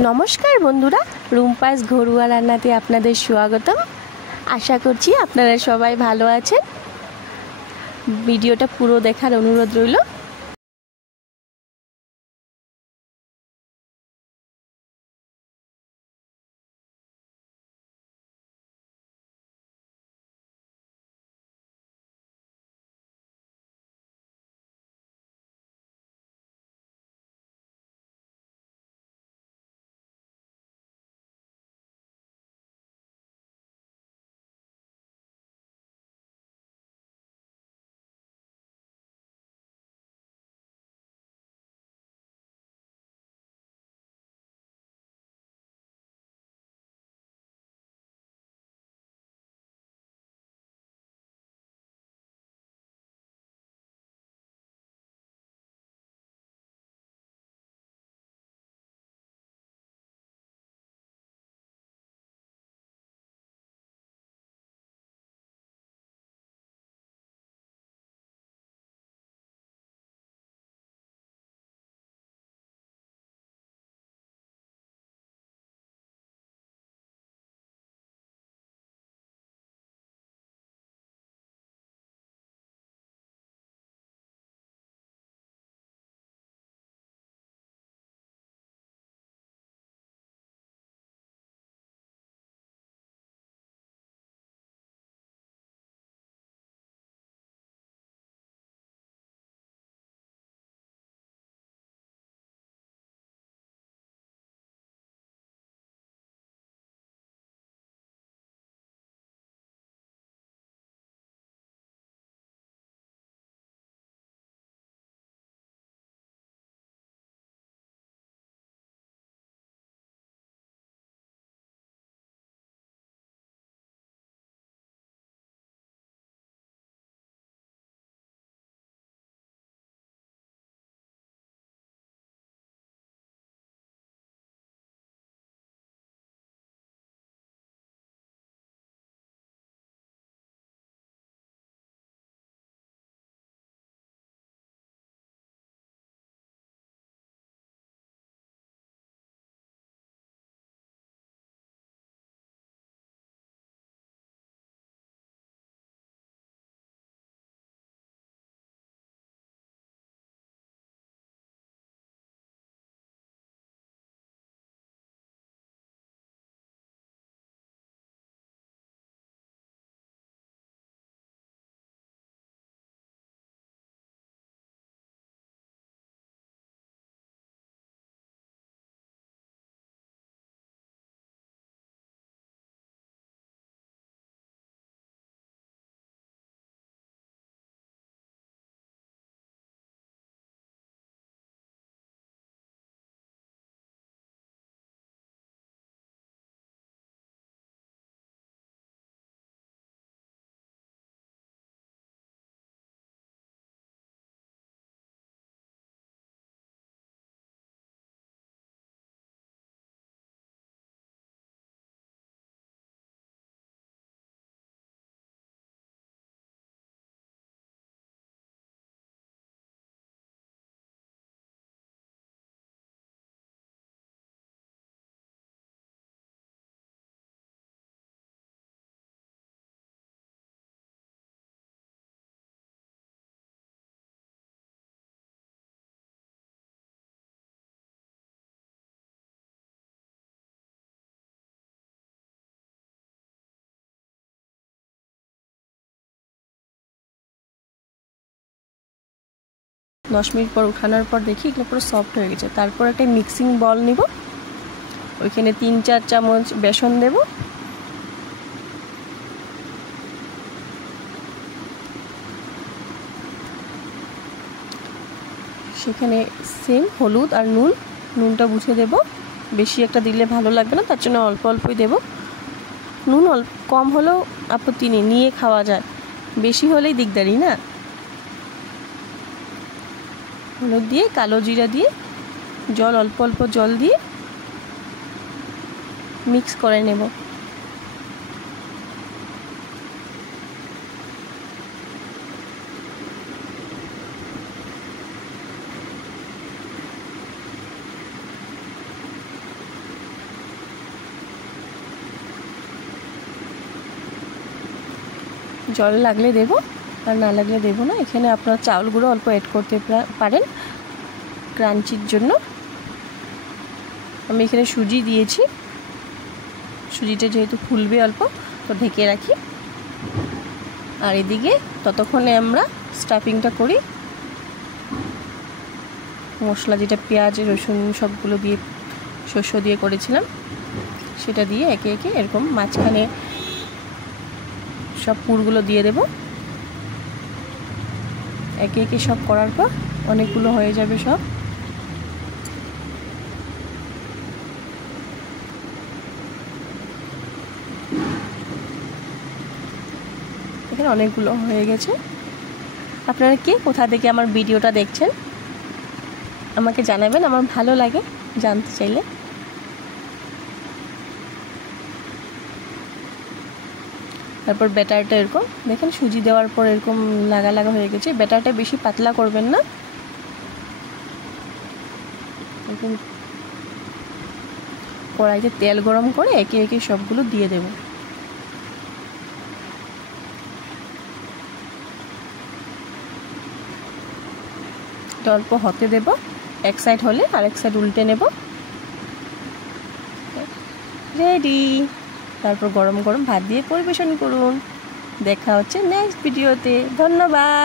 নমস্কার বন্ধুরা, রুম্পাস ঘরোয়া রান্নাতে আপনাদের স্বাগতম। আশা করছি আপনারা সবাই ভালো আছেন। ভিডিওটা পুরো দেখার অনুরোধ রইল। দশ মিনিট পর উঠানোর পর দেখি এগুলো পুরো সফট হয়ে গেছে। তারপর একটা মিক্সিং বল নিব, ওইখানে 3-4 চামচ বেসন দেব, সেখানে সেম হলুদ আর নুনটা বুঝে দেব। বেশি একটা দিলে ভালো লাগবে না, তার জন্য অল্প অল্পই দেব। নুন কম হলেও আপত্তি নেই, নিয়ে খাওয়া যায়, বেশি হলেই দিকদারি না। হলুদ দিয়ে, কালো জিরা দিয়ে, অল্প অল্প জল দিয়ে মিক্স করে নেব। জল লাগলে দেবো, আর না লাগলে দেবো না। এখানে আপনার চাউল গুঁড়ো অল্প অ্যাড করতে পারেন ক্রাঞ্চির জন্য। আমি এখানে সুজি দিয়েছি, সুজিটা যেহেতু ফুলবে অল্প, তো ঢেকে রাখি। আর এদিকে ততক্ষণে আমরা স্টাফিংটা করি। মশলা যেটা পেঁয়াজ রসুন সবগুলো দিয়ে শস্য দিয়ে করেছিলাম, সেটা দিয়ে একে একে এরকম মাঝখানে সব পুরগুলো দিয়ে দেব। একে একে সব করার পর অনেকগুলো হয়ে যাবে সব। এখানে অনেকগুলো হয়ে গেছে। আপনারা কে কোথা থেকে আমার ভিডিওটা দেখছেন আমাকে জানাবেন, আমার ভালো লাগে জানতে চাইলে। তারপর ব্যাটারটা এরকম দেখেন সুজি দেওয়ার পর এরকম লাগা লাগা হয়ে গেছে। ব্যাটারটা বেশি পাতলা করবেন না, এরকম কড়াইতে তেল গরম করে একে একে সবগুলো দিয়ে দেব। অল্প হতে দেব, এক সাইড হলে আরেক সাইড উল্টে নেব। রেডি। তারপর গরম গরম ভাত দিয়ে পরিবেশন করুন। দেখা হচ্ছে নেক্সট ভিডিওতে। ধন্যবাদ।